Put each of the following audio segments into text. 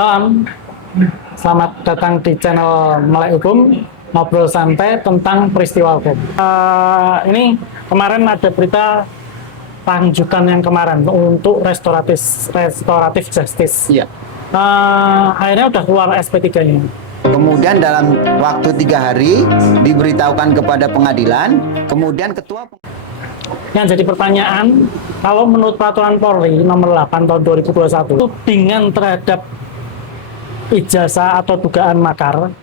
Salam, selamat datang di channel Melek Hukum, ngobrol santai tentang peristiwa hukum. Ini kemarin ada berita lanjutan yang kemarin untuk restoratif justice. Iya. Akhirnya udah keluar SP3-nya. Kemudian dalam waktu 3 hari diberitahukan kepada pengadilan, kemudian ketua Yang jadi pertanyaan, kalau menurut peraturan Polri nomor 8 tahun 2021, tudingan terhadap ijazah atau dugaan makar,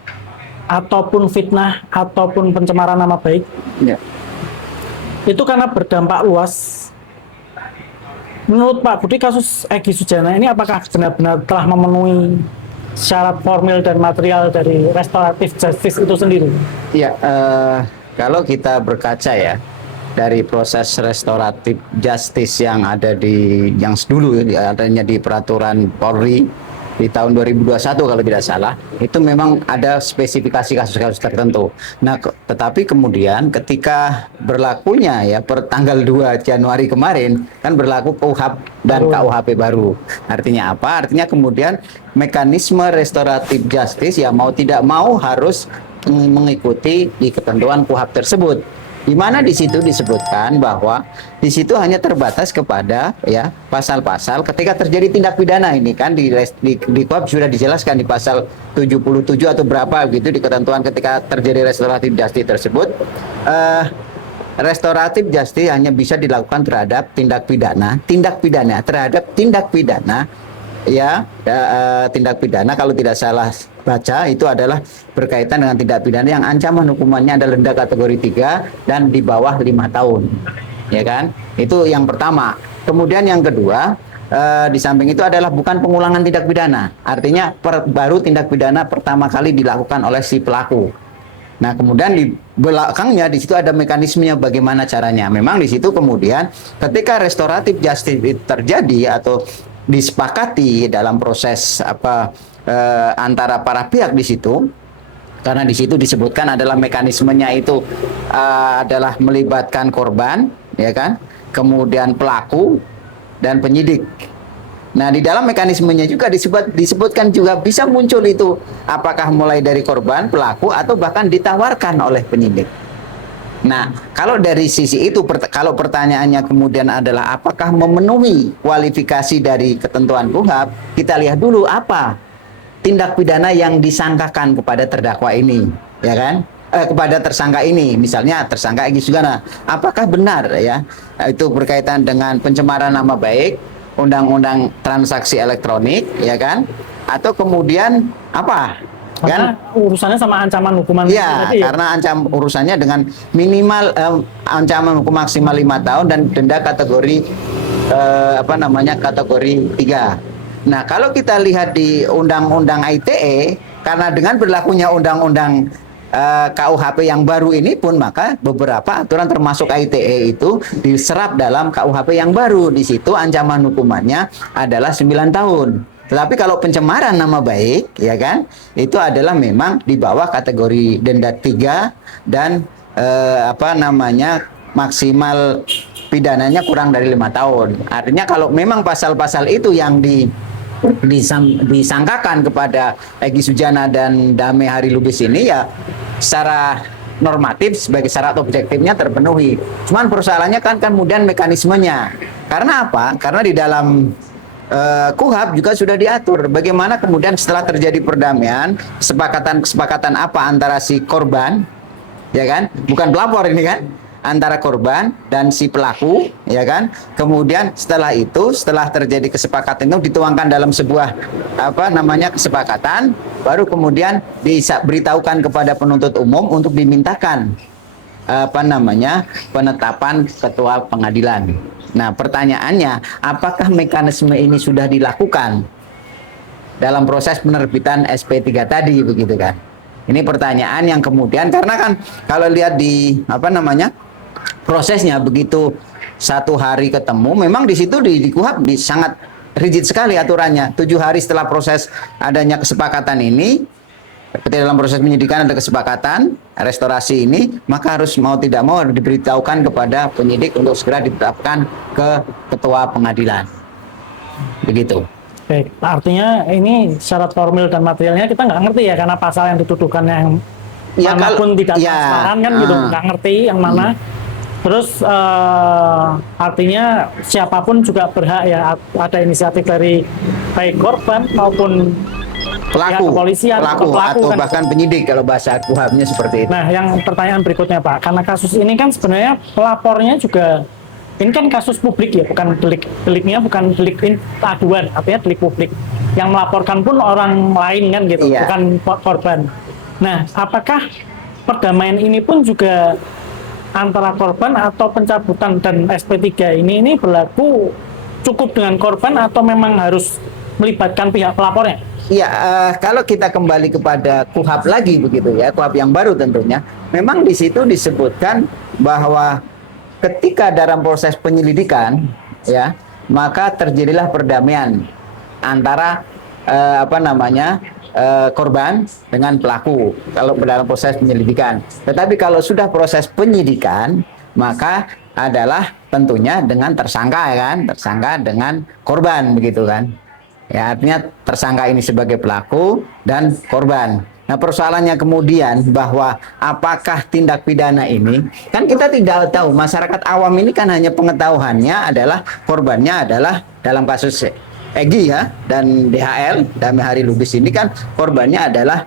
ataupun fitnah, ataupun pencemaran nama baik, ya. itu karena berdampak luas. Menurut Pak Budi, kasus Egy Sujana ini apakah benar-benar telah memenuhi syarat formil dan material dari restoratif justice itu sendiri? Ya, kalau kita berkaca ya dari proses restoratif justice yang ada yang dulu adanya di peraturan Polri di tahun 2021 kalau tidak salah, itu memang ada spesifikasi kasus-kasus tertentu. Nah, tetapi kemudian ketika berlakunya ya per tanggal 2 Januari kemarin kan berlaku KUHP dan KUHP baru. Artinya apa? Artinya kemudian mekanisme restoratif justice ya mau tidak mau harus mengikuti di ketentuan KUHP tersebut. Di mana di situ disebutkan bahwa di situ hanya terbatas kepada ya pasal-pasal ketika terjadi tindak pidana ini kan di KUHP sudah dijelaskan di pasal 77 atau berapa gitu di ketentuan ketika terjadi restoratif justice tersebut. Restoratif justice hanya bisa dilakukan terhadap tindak pidana terhadap tindak pidana ya tindak pidana kalau tidak salah baca itu adalah berkaitan dengan tindak pidana yang ancaman hukumannya adalah denda kategori 3 dan di bawah 5 tahun, ya kan? Itu yang pertama. Kemudian yang kedua, di samping itu adalah bukan pengulangan tindak pidana, artinya baru tindak pidana pertama kali dilakukan oleh si pelaku. Nah, kemudian di belakangnya di situ ada mekanismenya bagaimana caranya. Memang di situ kemudian ketika restoratif justice itu terjadi atau disepakati dalam proses antara para pihak di situ, karena di situ disebutkan adalah mekanismenya itu adalah melibatkan korban, ya kan, kemudian pelaku dan penyidik. Nah, di dalam mekanismenya juga disebutkan juga bisa muncul itu apakah mulai dari korban, pelaku, atau bahkan ditawarkan oleh penyidik. Nah, kalau dari sisi itu, kalau pertanyaannya kemudian adalah apakah memenuhi kualifikasi dari ketentuan KUHP, kita lihat dulu apa tindak pidana yang disangkakan kepada terdakwa ini, ya kan? Kepada tersangka ini, misalnya tersangka Egy Sujana, apakah benar ya itu berkaitan dengan pencemaran nama baik, undang-undang transaksi elektronik, ya kan? Atau kemudian apa? Karena Kan urusannya sama ancaman hukuman. ya, karena urusannya dengan minimal ancaman hukum maksimal 5 tahun dan denda kategori kategori 3. Nah, kalau kita lihat di undang-undang ITE, karena dengan berlakunya undang-undang KUHP yang baru ini pun maka beberapa aturan termasuk ITE itu diserap dalam KUHP yang baru. Di situ ancaman hukumannya adalah 9 tahun. Tetapi kalau pencemaran nama baik, ya kan, itu adalah memang di bawah kategori denda 3 dan maksimal pidananya kurang dari 5 tahun. Artinya kalau memang pasal-pasal itu yang disangkakan kepada Egy Sujana dan Dame Hari Lubis ini ya secara normatif sebagai syarat objektifnya terpenuhi. Cuman persoalannya kan kemudian mekanismenya. Karena apa? Karena di dalam KUHP juga sudah diatur bagaimana kemudian setelah terjadi perdamaian kesepakatan apa antara si korban, ya kan, bukan pelapor ini kan, antara korban dan si pelaku, ya kan, kemudian setelah terjadi kesepakatan itu dituangkan dalam sebuah kesepakatan, baru kemudian diberitahukan kepada penuntut umum untuk dimintakan penetapan ketua pengadilan. Nah, pertanyaannya, apakah mekanisme ini sudah dilakukan dalam proses penerbitan SP3 tadi, begitu kan? Ini pertanyaan yang kemudian, karena kan kalau lihat di prosesnya begitu 1 hari ketemu, memang di situ di KUHP sangat rigid sekali aturannya. 7 hari setelah proses adanya kesepakatan ini, ketika dalam proses penyidikan ada kesepakatan restorasi ini, maka harus mau tidak mau diberitahukan kepada penyidik untuk segera ditetapkan ke ketua pengadilan. Begitu. Baik, artinya ini syarat formil dan materialnya kita nggak ngerti ya, karena pasal yang dituduhkan yang Ya, manapun tidak ya, transparan kan gitu, nggak ngerti yang mana. Terus artinya siapapun juga berhak ya, ada inisiatif dari baik korban maupun pihak pelaku, kepolisian atau pelaku atau kan. bahkan penyidik kalau bahasa KUHP-nya seperti itu. Nah, yang pertanyaan berikutnya Pak, karena kasus ini kan sebenarnya pelapornya juga ini kan kasus publik ya, bukan deliknya bukan delik aduan, artinya delik publik. Yang melaporkan pun orang lain kan gitu, Iya. bukan korban. Nah, apakah perdamaian ini pun juga antara korban atau pencabutan dan SP3 ini berlaku cukup dengan korban atau memang harus melibatkan pihak pelapornya? Ya, kalau kita kembali kepada KUHP lagi begitu ya, KUHP yang baru tentunya, memang di situ disebutkan bahwa ketika dalam proses penyelidikan, ya, maka terjadilah perdamaian antara korban dengan pelaku kalau dalam proses penyelidikan. Tetapi kalau sudah proses penyidikan, maka adalah tentunya dengan tersangka, ya kan, tersangka dengan korban begitu kan. Ya, artinya tersangka ini sebagai pelaku dan korban. Nah, persoalannya kemudian bahwa apakah tindak pidana ini, kan kita tidak tahu, masyarakat awam ini kan hanya pengetahuannya adalah korbannya adalah dalam kasus Egy ya dan DHL Damai Hari Lubis ini kan korbannya adalah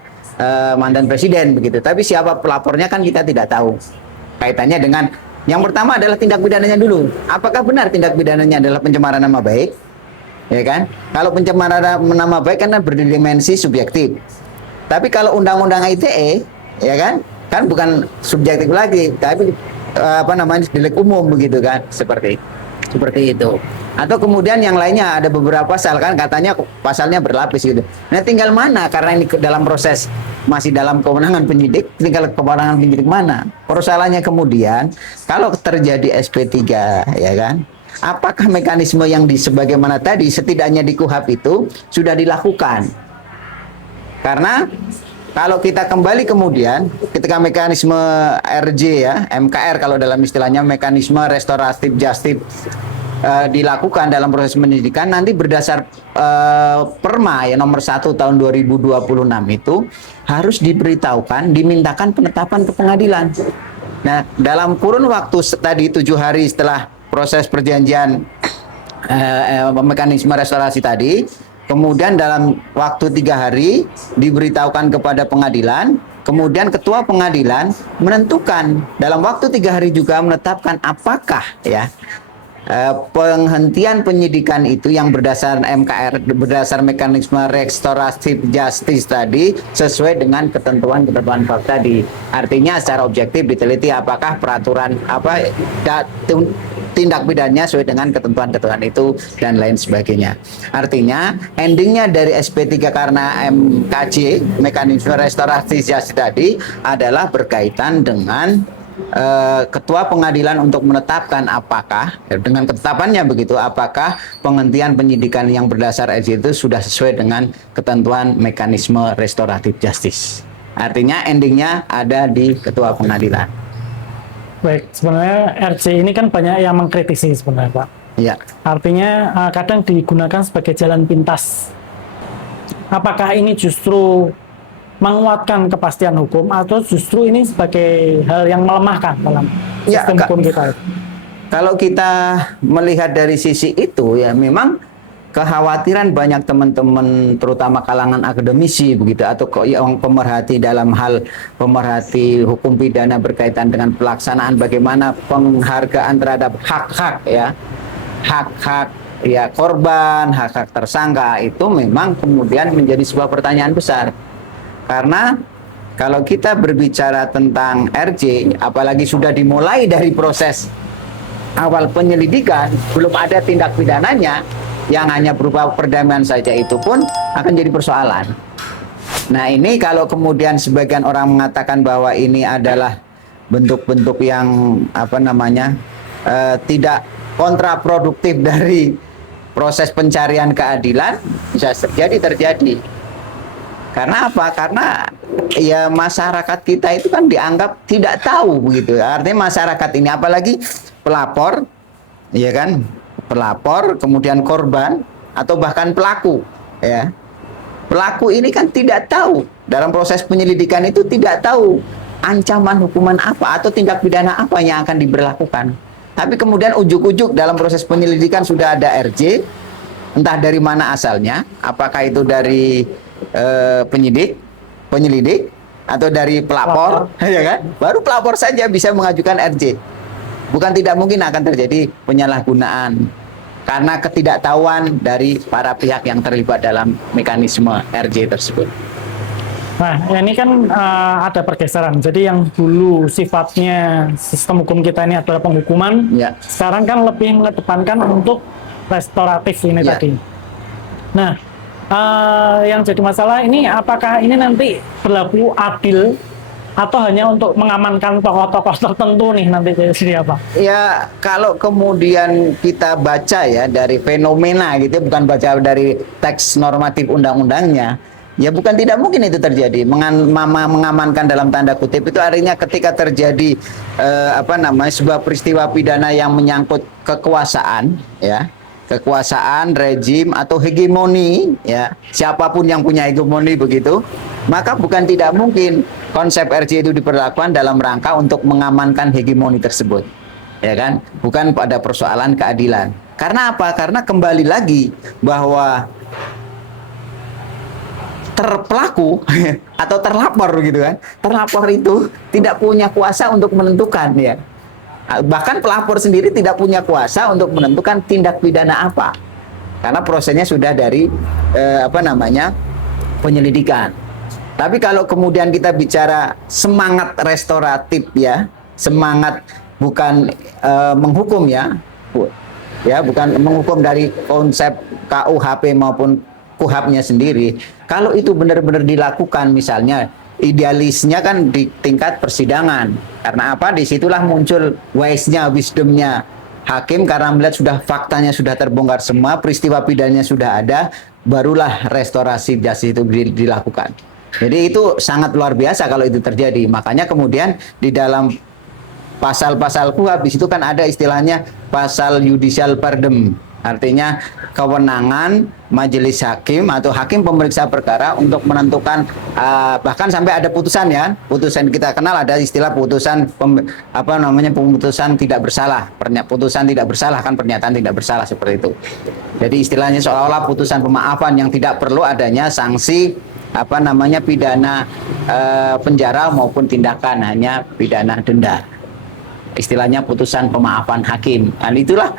mantan presiden begitu. Tapi siapa pelapornya kan kita tidak tahu. Kaitannya dengan yang pertama adalah tindak pidananya dulu. Apakah benar tindak pidananya adalah pencemaran nama baik? Ya kan? Kalau pencemaran nama baik kan berdimensi subjektif. Tapi kalau undang-undang ITE, ya kan bukan subjektif lagi, tapi delik umum begitu kan, seperti itu. Atau kemudian yang lainnya ada beberapa pasal kan katanya pasalnya berlapis gitu. Nah, tinggal mana karena ini dalam proses masih dalam kewenangan penyidik, tinggal kewenangan penyidik mana. Persoalannya kemudian kalau terjadi SP3, ya kan? Apakah mekanisme yang sebagaimana tadi setidaknya di KUHP itu sudah dilakukan? Karena kalau kita kembali kemudian ketika mekanisme RJ ya, MKR kalau dalam istilahnya mekanisme restoratif justice dilakukan dalam proses penyidikan nanti berdasar Perma ya nomor 1 tahun 2026 itu harus diberitahukan, dimintakan penetapan ke pengadilan. Nah, dalam kurun waktu tadi 7 hari setelah proses perjanjian mekanisme restorasi tadi, kemudian dalam waktu 3 hari diberitahukan kepada pengadilan, kemudian ketua pengadilan menentukan dalam waktu 3 hari juga menetapkan apakah ya penghentian penyidikan itu yang berdasar MKR, berdasar mekanisme restoratif justice tadi sesuai dengan ketentuan-ketentuan FAB tadi. Artinya secara objektif diteliti apakah peraturan tindak pidananya sesuai dengan ketentuan-ketentuan itu dan lain sebagainya. Artinya endingnya dari SP3 karena MKJ mekanisme restoratif justice tadi adalah berkaitan dengan ketua pengadilan untuk menetapkan apakah dengan ketetapannya begitu apakah penghentian penyidikan yang berdasar RJ itu sudah sesuai dengan ketentuan mekanisme restoratif justice. Artinya endingnya ada di ketua pengadilan. Baik, sebenarnya RJ ini kan banyak yang mengkritisi sebenarnya Pak. Iya. Artinya kadang digunakan sebagai jalan pintas. Apakah ini justru menguatkan kepastian hukum atau justru ini sebagai hal yang melemahkan dalam sistem hukum kita? Kalau kita melihat dari sisi itu ya memang kekhawatiran banyak teman-teman terutama kalangan akademisi begitu atau yang pemerhati dalam hal pemerhati hukum pidana berkaitan dengan pelaksanaan bagaimana penghargaan terhadap hak-hak ya korban, hak-hak tersangka itu memang kemudian menjadi sebuah pertanyaan besar. Karena kalau kita berbicara tentang RJ, apalagi sudah dimulai dari proses awal penyelidikan, belum ada tindak pidananya, yang hanya berupa perdamaian saja itu pun akan jadi persoalan. Nah ini kalau kemudian sebagian orang mengatakan bahwa ini adalah bentuk-bentuk yang tidak kontraproduktif dari proses pencarian keadilan, bisa terjadi. Karena apa? Karena ya masyarakat kita itu kan dianggap tidak tahu begitu. Artinya masyarakat ini apalagi pelapor, ya kan? Pelapor, kemudian korban atau bahkan pelaku. ya. Pelaku ini kan tidak tahu dalam proses penyelidikan itu, tidak tahu ancaman hukuman apa atau tindak pidana apa yang akan diberlakukan. Tapi kemudian ujuk-ujuk dalam proses penyelidikan sudah ada RJ, entah dari mana asalnya, apakah itu dari penyelidik atau dari pelapor, ya kan? Baru pelapor saja bisa mengajukan RJ. Bukan tidak mungkin akan terjadi penyalahgunaan karena ketidaktahuan dari para pihak yang terlibat dalam mekanisme RJ tersebut. Nah, ini kan ada pergeseran. Jadi yang dulu sifatnya sistem hukum kita ini adalah penghukuman, Ya. sekarang kan lebih mengedepankan untuk restoratif ini Ya. tadi. Nah, yang jadi masalah ini apakah ini nanti berlaku adil atau hanya untuk mengamankan tokoh-tokoh tertentu nih nanti jadi apa? Ya, kalau kemudian kita baca ya dari fenomena gitu, bukan baca dari teks normatif undang-undangnya, ya bukan tidak mungkin itu terjadi. Mengamankan dalam tanda kutip itu artinya ketika terjadi sebuah peristiwa pidana yang menyangkut kekuasaan, ya, kekuasaan, rejim atau hegemoni, ya, siapapun yang punya hegemoni begitu, maka bukan tidak mungkin konsep RJ itu diperlakukan dalam rangka untuk mengamankan hegemoni tersebut, ya kan? Bukan pada persoalan keadilan. Karena apa? Karena kembali lagi bahwa terpelaku atau terlapor gitu kan, terlapor itu tidak punya kuasa untuk menentukan, ya. Bahkan pelapor sendiri tidak punya kuasa untuk menentukan tindak pidana apa, karena prosesnya sudah dari penyelidikan. Tapi kalau kemudian kita bicara semangat restoratif, ya, semangat bukan menghukum, ya, bukan menghukum dari konsep KUHP maupun KUHAP-nya sendiri. Kalau itu benar-benar dilakukan, misalnya idealisnya kan di tingkat persidangan. Karena apa? Disitulah muncul wise-nya, wisdom-nya hakim, karena melihat sudah faktanya sudah terbongkar semua, peristiwa pidananya sudah ada, barulah restorasi justice itu dilakukan. Jadi itu sangat luar biasa kalau itu terjadi. Makanya kemudian di dalam pasal-pasal KUHAP di situ kan ada istilahnya pasal judicial pardon. Artinya kewenangan majelis hakim atau hakim pemeriksa perkara untuk menentukan bahkan sampai ada putusan, ya. Putusan kita kenal ada istilah putusan pemutusan tidak bersalah. Putusan tidak bersalah kan, pernyataan tidak bersalah seperti itu. Jadi istilahnya seolah-olah putusan pemaafan yang tidak perlu adanya sanksi pidana penjara maupun tindakan, hanya pidana denda. Istilahnya putusan pemaafan hakim. Dan itulah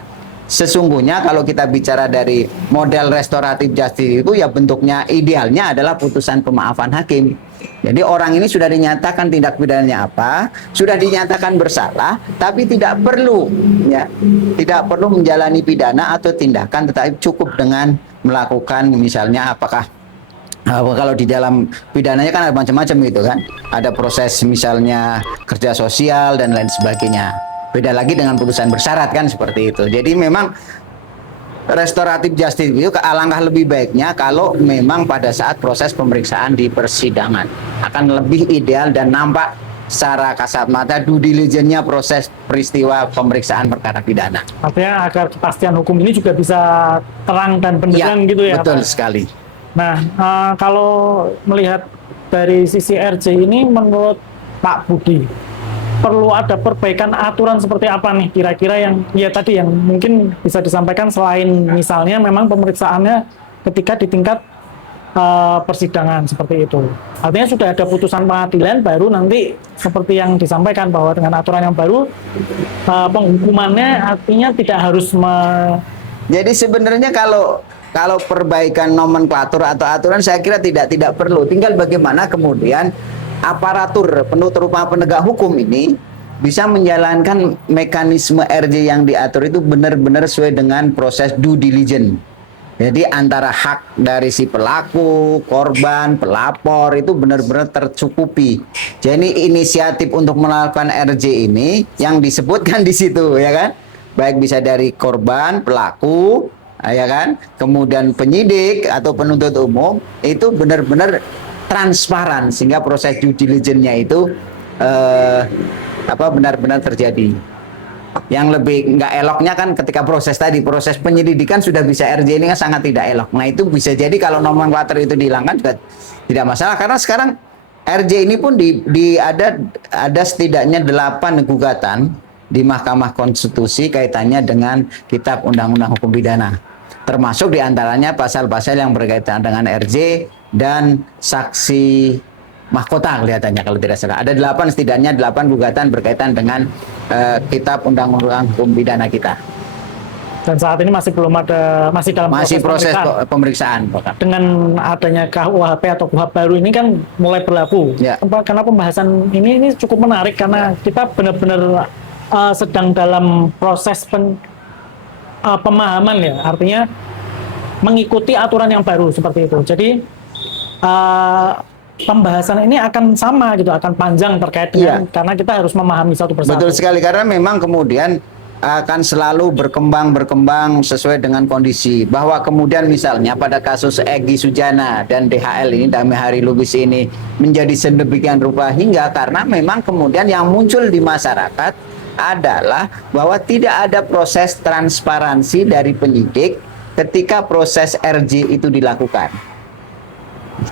sesungguhnya kalau kita bicara dari model restoratif justice itu, ya bentuknya idealnya adalah putusan pemaafan hakim. Jadi orang ini sudah dinyatakan tindak pidananya apa, sudah dinyatakan bersalah, tapi tidak perlu, ya, tidak perlu menjalani pidana atau tindakan, tetapi cukup dengan melakukan misalnya kalau di dalam pidananya kan ada macam-macam gitu kan. Ada proses misalnya kerja sosial dan lain sebagainya. Beda lagi dengan putusan bersyarat kan seperti itu. Jadi memang restoratif justice itu alangkah lebih baiknya kalau memang pada saat proses pemeriksaan di persidangan. Akan lebih ideal dan nampak secara kasat mata due diligence-nya proses peristiwa pemeriksaan perkara pidana. Artinya agar kepastian hukum ini juga bisa terang dan benderang gitu ya. Betul Pak? sekali. Nah, kalau melihat dari sisi RJ ini, menurut Pak Budi, perlu ada perbaikan aturan seperti apa nih kira-kira yang tadi yang mungkin bisa disampaikan, selain misalnya memang pemeriksaannya ketika di tingkat persidangan seperti itu. Artinya sudah ada putusan pengadilan, baru nanti seperti yang disampaikan bahwa dengan aturan yang baru penghukumannya artinya tidak harus Jadi sebenarnya kalau perbaikan nomenklatur atau aturan saya kira tidak perlu. Tinggal bagaimana kemudian aparatur terutama penegak hukum ini bisa menjalankan mekanisme RJ yang diatur itu benar-benar sesuai dengan proses due diligence. Jadi antara hak dari si pelaku, korban, pelapor itu benar-benar tercukupi. Jadi inisiatif untuk melakukan RJ ini yang disebutkan di situ, ya kan? Baik bisa dari korban, pelaku, ya kan? Kemudian penyidik atau penuntut umum itu benar-benar transparan sehingga proses due diligence-nya itu benar-benar terjadi. Yang lebih nggak eloknya kan ketika proses penyelidikan sudah bisa RJ ini kan sangat tidak elok. Nah itu bisa jadi kalau nomenklatur itu dihilangkan juga tidak masalah, karena sekarang RJ ini pun ada setidaknya 8 gugatan di Mahkamah Konstitusi kaitannya dengan Kitab Undang-Undang Hukum Pidana. Termasuk diantaranya pasal-pasal yang berkaitan dengan RJ dan saksi mahkota kelihatannya kalau tidak salah. Ada setidaknya 8 gugatan berkaitan dengan Kitab Undang-Undang Hukum Pidana kita. Dan saat ini masih dalam proses pemeriksaan. Dengan adanya KUHP atau KUHP baru ini kan mulai berlaku. Ya. Karena pembahasan ini cukup menarik karena kita benar-benar sedang dalam proses pemahaman ya. Artinya mengikuti aturan yang baru seperti itu. Jadi pembahasan ini akan sama gitu, akan panjang terkait dengan karena kita harus memahami satu persatu. Betul sekali, karena memang kemudian akan selalu berkembang sesuai dengan kondisi. Bahwa kemudian misalnya pada kasus Egy Sujana dan DHL ini, Damai Hari Lubis ini menjadi sedemikian rupa hingga karena memang kemudian yang muncul di masyarakat adalah bahwa tidak ada proses transparansi dari penyidik ketika proses RJ itu dilakukan.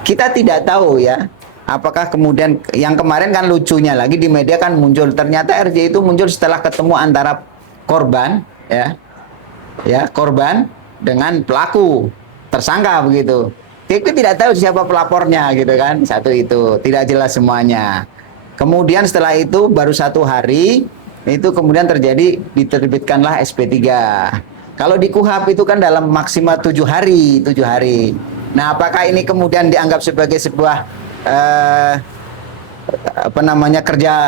Kita tidak tahu ya, apakah kemudian yang kemarin kan lucunya lagi di media kan muncul ternyata RJ itu muncul setelah ketemu antara korban korban dengan pelaku tersangka begitu. Kita tidak tahu siapa pelapornya gitu kan, satu itu tidak jelas semuanya. Kemudian setelah itu baru 1 hari itu kemudian diterbitkanlah SP3. Kalau di KUHP itu kan dalam maksimal 7 hari. Nah, apakah ini kemudian dianggap sebagai sebuah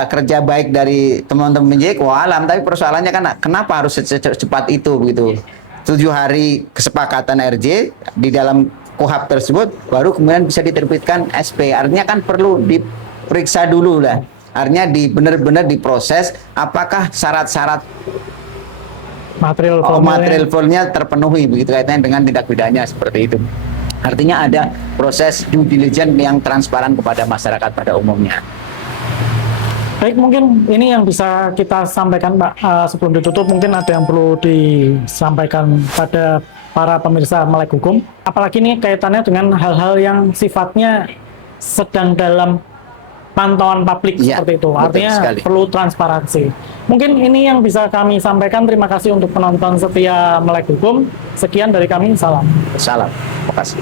kerja baik dari teman-teman penyidik? Walam, tapi persoalannya kan kenapa harus secepat itu begitu? 7 hari kesepakatan RJ di dalam KUHP tersebut baru kemudian bisa diterbitkan SP. Artinya kan perlu diperiksa dulu lah. Artinya benar-benar diproses apakah syarat-syarat material formnya terpenuhi begitu kaitannya dengan tindak pidana seperti itu. Artinya ada proses due diligence yang transparan kepada masyarakat pada umumnya. Baik, mungkin ini yang bisa kita sampaikan Pak. Sebelum ditutup mungkin ada yang perlu disampaikan pada para pemirsa Melek Hukum. Apalagi ini kaitannya dengan hal-hal yang sifatnya sedang dalam pantauan publik seperti itu. Artinya perlu transparansi. Mungkin ini yang bisa kami sampaikan. Terima kasih untuk penonton setia Melek Hukum. Sekian dari kami, salam. Salam, terima kasih.